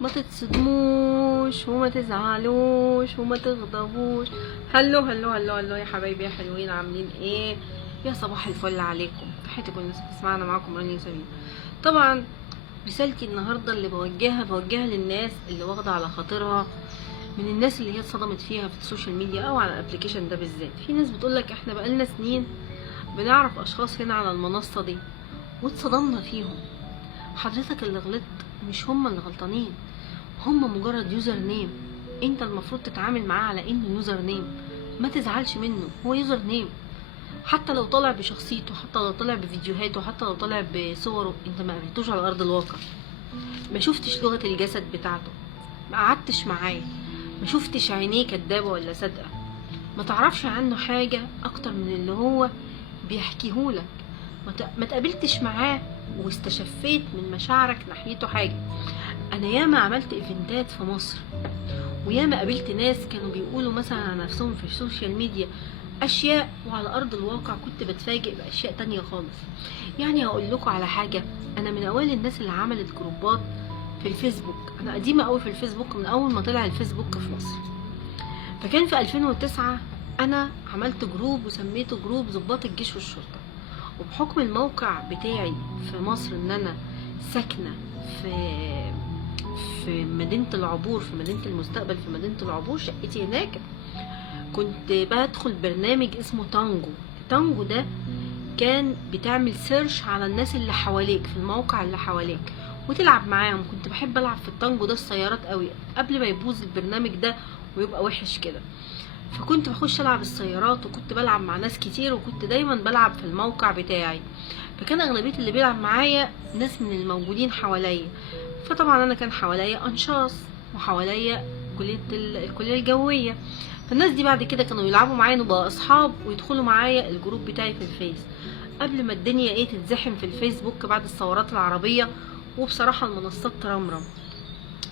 ما تتصدموش وما تزعلوش وما تغضبوش. هلو هلو هلو هلو يا حبايبي يا حلوين، عاملين ايه؟ يا صباح الفل عليكم، تحياتي كل الناس بتسمعنا، معاكم رانيا سمير. طبعا رسالتي النهارده اللي بوجهها للناس اللي واخده على خاطرها من الناس اللي هي اتصدمت فيها في السوشيال ميديا او على الابلكيشن ده بالذات. في ناس بتقولك احنا بقالنا سنين بنعرف اشخاص هنا على المنصه دي واتصدمنا فيهم. حضرتك اللي غلطت، مش هما اللي غلطانين، هما مجرد يوزر نيم. انت المفروض تتعامل معاه على انه يوزر نيم، ما تزعلش منه، هو يوزر نيم. حتى لو طالع بشخصيته، حتى لو طالع بفيديوهاته، حتى لو طالع بصوره، انت ما قابلتوش على ارض الواقع، ما شفتش لغة الجسد بتاعته، ما قعدتش معاه، ما شفتش عينيه كدابة ولا صادقة، ما تعرفش عنه حاجة اكتر من اللي هو بيحكيهولك، ما تقابلتش معاه واستشفيت من مشاعرك ناحيته حاجة. انا ياما عملت ايفنتات في مصر، وياما قابلت ناس كانوا بيقولوا مثلا عن نفسهم في السوشيال ميديا اشياء، وعلى ارض الواقع كنت بتفاجئ باشياء تانية خالص. يعني هقول لكم على حاجة، انا من اوائل الناس اللي عملت جروبات في الفيسبوك. انا قديمة قوي في الفيسبوك من اول ما طلع الفيسبوك في مصر. فكان في 2009 انا عملت جروب وسميته جروب ضباط الجيش والشرطة. وبحكم الموقع بتاعي في مصر ان انا ساكنة في مدينة العبور، في مدينة المستقبل، في مدينة العبور، شقتي هناك، كنت بدخل برنامج اسمه تانجو. تانجو ده كان بتعمل سيرش على الناس اللي حواليك في الموقع اللي حواليك وتلعب معاهم. كنت بحب العب في التانجو ده السيارات قوي قبل ما يبوظ البرنامج ده ويبقى وحش كده. فكنت بخش العب السيارات، وكنت بلعب مع ناس كتير، وكنت دايما بلعب في الموقع بتاعي. فكان اغلبيه اللي بيلعب معايا ناس من الموجودين حواليا. فطبعا انا كان حواليا انشاص وحواليا الكليه الجويه. فالناس دي بعد كده كانوا يلعبوا معايا، نبقى اصحاب ويدخلوا معايا الجروب بتاعي في الفيس قبل ما الدنيا تتزحم في الفيسبوك بعد الثورات العربيه. وبصراحه المنصات ترمرم،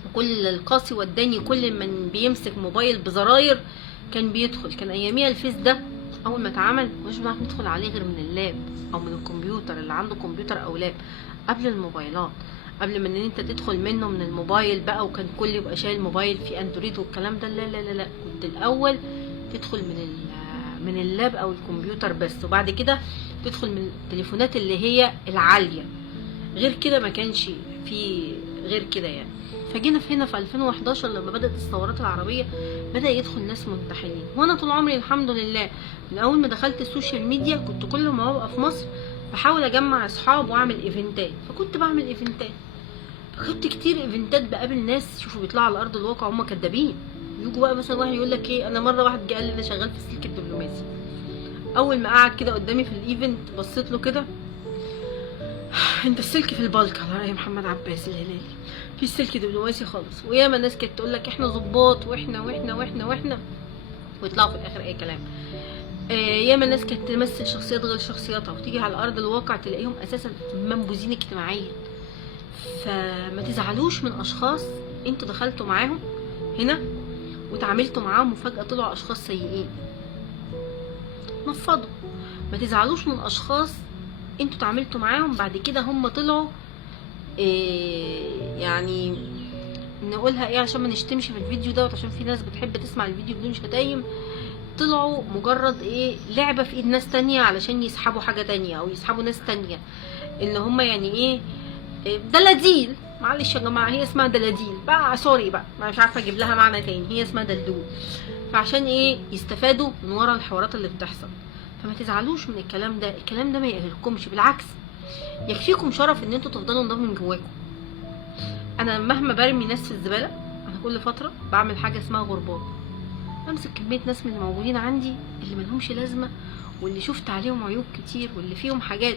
وكل القاسي والداني كل من بيمسك موبايل بزراير كان بيدخل. كان اياميها الفيس ده اول ما اتعمل مش بنعرف ندخل عليه غير من اللاب او من الكمبيوتر، اللي عنده كمبيوتر او لاب، قبل الموبايلات، قبل ما ان انت تدخل منه من الموبايل بقى. وكان كل يبقى شايل موبايل في اندرويد والكلام ده. لا لا لا لا، كنت الاول تدخل من اللاب او الكمبيوتر بس، وبعد كده تدخل من التليفونات اللي هي العالية. غير كده ما كانش في غير كده يعني. فجينا في هنا في 2011 لما بدأت الثورات العربية بدأ يدخل ناس منتحلين. وانا طول عمري الحمد لله من اول ما دخلت السوشيال ميديا كنت كل ما ببقى في مصر بحاول اجمع اصحاب واعمل ايفنتات. فكنت بعمل ايفنتات، فكنت كتير ايفنتات بقابل ناس شوفوا بيطلعوا على ارض الواقع هم كدابين. يجوا بقى مثلا واحد يقول لك ايه، انا مره واحد جه قال لي انا شغال في السلك الدبلوماسي. اول ما قعد كده قدامي في الايفنت بصيت له كده، انت السلك في البلك على رأي محمد عباس الهلالي، في السلك دبلوماسي خالص. وياما ناس كانت تقول لك احنا ظباط واحنا واحنا واحنا واحنا، ويطلعوا في الاخر اي كلام. ياما ناس كانت تمثل شخصيات غير شخصياتها، وتيجي على ارض الواقع تلاقيهم اساسا منبوذين اجتماعيا. فما تزعلوش من اشخاص انتوا دخلتوا معاهم هنا وتعاملتوا معاهم وفجأة طلعوا اشخاص سيئين، نفضوا. ما تزعلوش من اشخاص انتوا تعاملتوا معاهم بعد كده هم طلعوا يعني نقولها ايه عشان ما نشتمش في الفيديو دوت، عشان في ناس بتحب تسمع الفيديو بدون شتايم. طلعوا مجرد لعبة في ايد ناس تانية علشان يسحبوا حاجة تانية او يسحبوا ناس تانية، اللي هم يعني دلاديل. معلش يا جماعة، هي اسمها دلاديل بقى، سوري بقى مش عارفة اجيب لها معنى تاني، هي اسمها دلدول. فعشان يستفادوا من ورا الحوارات اللي بتحصل. فما تزعلوش من الكلام ده، الكلام ده ما يقهركمش، بالعكس يكفيكم شرف ان انتوا تفضلوا نضاف من جواكم. انا مهما برمي ناس في الزباله، انا كل فتره بعمل حاجه اسمها غربات، بمسك كميه ناس من الموجودين عندي اللي ملهمش لازمه، واللي شفت عليهم عيوب كتير، واللي فيهم حاجات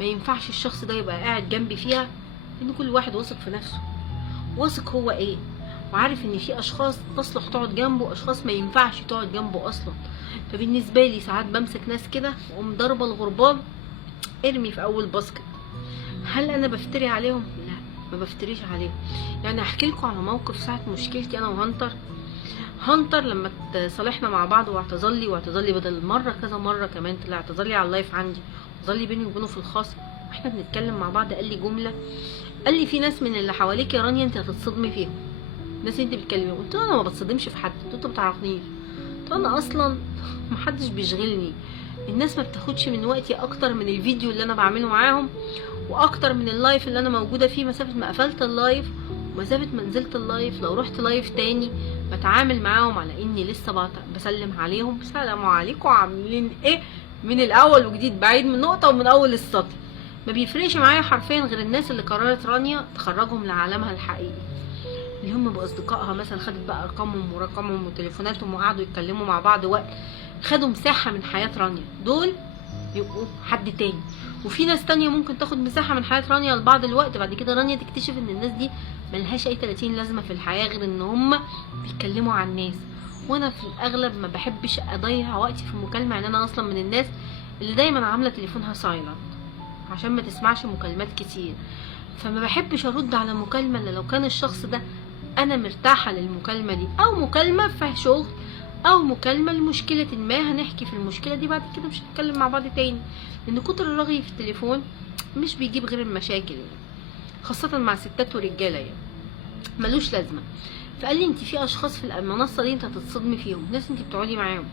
ما ينفعش الشخص ده يبقى قاعد جنبي فيها. ان كل واحد واثق في نفسه، واثق هو وعارف ان في اشخاص تصلح تقعد جنبه، اشخاص ما ينفعش تقعد جنبه اصلا. فبالنسبه لي ساعات بمسك ناس كده واقوم ضاربه الغربال ارمي في اول باسكت. هل انا بفتري عليهم؟ لا، ما بفتريش عليهم. يعني احكي لكم على موقف ساعه مشكلتي انا وهنتر لما تصالحنا مع بعض واعتذر لي بدل مره كذا مره كمان، طلع اعتذر لي على اللايف عندي، اعتذر لي بيني وبينه في الخاص، واحنا بنتكلم مع بعض قال لي جمله، قال لي في ناس من اللي حواليك يا رانيا انت هتتصدمي فيهم. الناس اللي انت بتكلميهم. قلت له انا ما بتصدمش في حد، انت ما بتعرفنيش، قلت له انا اصلا محدش بيشغلني، الناس ما بتاخدش من وقتي اكتر من الفيديو اللي انا بعمله معاهم واكتر من اللايف اللي انا موجوده فيه. مسافه ما قفلت اللايف ومسافه ما نزلت اللايف، لو رحت لايف تاني بتعامل معاهم على اني لسه بسلم عليهم، السلام عليكم عاملين ايه، من الاول وجديد، بعيد من نقطه ومن اول السطر. ما بيفرقش معايا حرفيا غير الناس اللي قررت رانيا تخرجهم لعالمها الحقيقي، اللي هم باصدقائها مثلا، خدت بقى ارقامهم ورقمهم وتليفوناتهم وقعدوا يتكلموا مع بعض وقت، خدوا مساحه من حياه رانيا، دول يبقوا حد تاني. وفي ناس تانية ممكن تاخد مساحه من حياه رانيا لبعض الوقت، بعد كده رانيا تكتشف ان الناس دي ملهاش اي 30 لازمه في الحياه غير ان هم بيتكلموا عن الناس. وانا في الاغلب ما بحبش اضيع وقتي في مكالمه، يعني انا اصلا من الناس اللي دايما عامله تليفونها سايلنت عشان ما تسمعش مكالمات كتير، فما بحبش ارد على مكالمه الا لو كان الشخص ده انا مرتاحه للمكالمه دي، او مكالمه في شغل، او مكالمه لمشكله ما هنحكي في المشكله دي، بعد كده مش هنتكلم مع بعض تاني، لان كتر الرغي في التليفون مش بيجيب غير المشاكل يعني، خاصه مع ستات ورجاله يعني ملوش لازمه. فقال لي انت في اشخاص في المنصه دي انت هتتصدمي فيهم، ناس انت بتقعدي معاهم،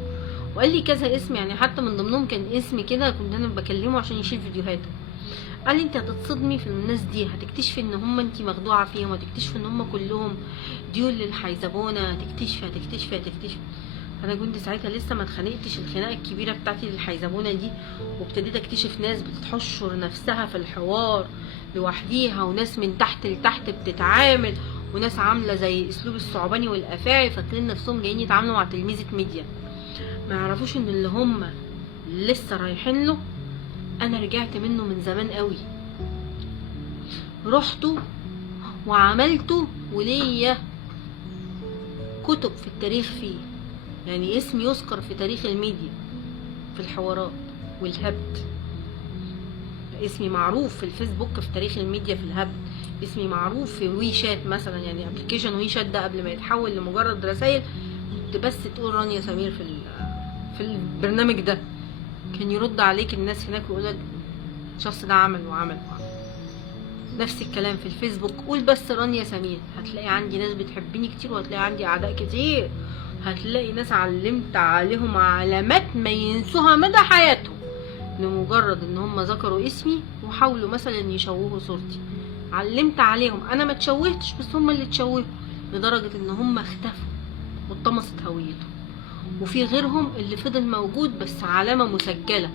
وقال لي كذا اسم، يعني حتى من ضمنهم كان اسمي كده كنت انا بكلمه عشان يشيل فيديوهاته. قال لي انت هتتصدمي في الناس دي، هتكتشفي ان هم انت مخدوعه فيهم، هتكتشفي ان هم كلهم ديول للحيزبونه، هتكتشفي. انا كنت ساعتها لسه ما اتخانقتش الخناقه الكبيره بتاعتي للحيزبونه دي، وابتديت اكتشف ناس بتحشر نفسها في الحوار لوحديها، وناس من تحت لتحت بتتعامل، وناس عامله زي اسلوب الثعباني والافاعي فاكرين نفسهم جايين يتعاملوا مع تلميذه ميديا، ما يعرفوش ان اللي هم لسه رايحين له انا رجعت منه من زمان قوي، رحته وعملته وليا كتب في التاريخ فيه، يعني اسمي يذكر في تاريخ الميديا في الحوارات والهبد، اسمي معروف في الفيسبوك في تاريخ الميديا في الهبد، اسمي معروف في ويشات مثلا، يعني ابلكيشن ويشات ده قبل ما يتحول لمجرد رسائل كنت بس تقول رانيا سمير في البرنامج ده كان يرد عليك الناس هناك ويقولك الشخص ده عمل وعمل. نفس الكلام في الفيسبوك، قول بس رانيا سمير هتلاقي عندي ناس بتحبني كتير، وهتلاقي عندي اعداء كتير، هتلاقي ناس علمت عليهم علامات ما ينسوها مدى حياتهم لمجرد ان هم ذكروا اسمي وحاولوا مثلا يشوهوا صورتي، علمت عليهم، انا ما اتشوهتش بس هم اللي اتشوهوا لدرجه ان هم اختفوا واتطمست هويتهم، وفي غيرهم اللي فضل موجود بس علامه مسجله،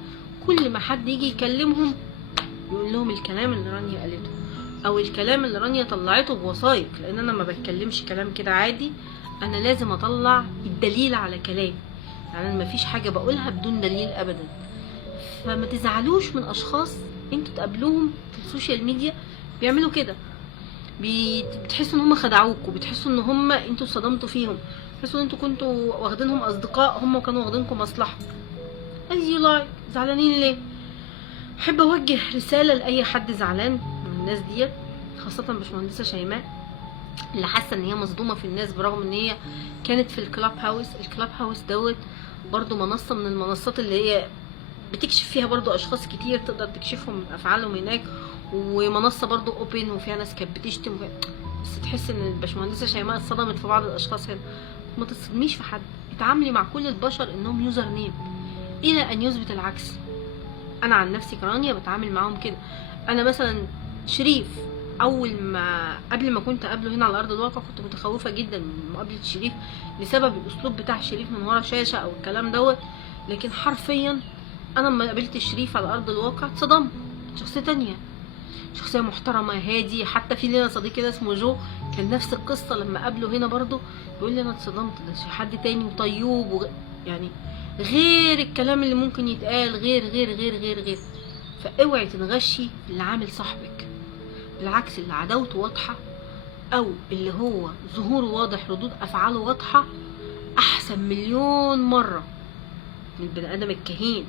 كل ما حد يجي يكلمهم يقول لهم الكلام اللي رانيا قالته او الكلام اللي رانيا طلعته بوثائق، لان انا ما بتكلمش كلام كده عادي، انا لازم اطلع الدليل على كلامي، يعني انا مفيش حاجه بقولها بدون دليل ابدا. فما تزعلوش من اشخاص انتوا تقابلوهم في السوشيال ميديا بيعملوا كده، بتحسوا ان هم خدعوكوا، بتحسوا ان هم انتوا صدمتوا فيهم، بتحسوا ان انتوا كنتوا واخدينهم اصدقاء هم كانوا واخدينكم مصلحه. زعلانين ليه؟ احب اوجه رساله لاي حد زعلان من الناس ديت، خاصه باشمهندسه شيماء اللي حاسه ان هي مصدومه في الناس برغم ان هي كانت في الكلاب هاوس دوت برضو منصه من المنصات اللي هي بتكشف فيها برضو اشخاص كتير تقدر تكشفهم من افعالهم هناك، ومنصه برضو اوبن وفيها ناس كانت بتشتم بس تحس ان الباشمهندسه شيماء اتصدمت في بعض الاشخاص هنا. ما تصدميش في حد، اتعاملي مع كل البشر انهم يوزر نيم الى ان يثبت العكس. انا عن نفسي كرانيا بتعامل معاهم كده. انا مثلا شريف قبل ما كنت اقابله هنا على ارض الواقع كنت متخوفه جدا من مقابله شريف بسبب الاسلوب بتاع شريف من ورا شاشه او الكلام دوت، لكن حرفيا انا لما قابلت شريف على ارض الواقع اتصدمت، شخصيه تانية، شخصيه محترمه هادي. حتى في لنا صديق كده اسمه جو كان نفس القصه لما قابله هنا برضو يقول لي انا اتصدمت، ده حد تاني وطيوب يعني غير الكلام اللي ممكن يتقال، غير. فاوعي تنغشي اللي عامل صاحبك، بالعكس اللي عداوته واضحه او اللي هو ظهوره واضح ردود افعاله واضحه احسن مليون مره من البني ادم الكهين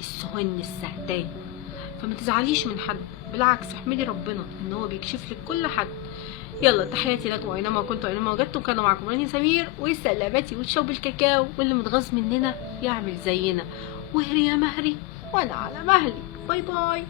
السهن السهتان. فما تزعليش من حد، بالعكس احمدي ربنا ان هو بيكشف لك كل حد. يلا تحياتي لكم اينما كنتم واينما وجدتم، كانوا معكم رانيا سمير، والسلاماتي والشوب الكاكاو، واللي متغاظ مننا يعمل زينا، وهري يا مهري وانا على مهلي. باي باي.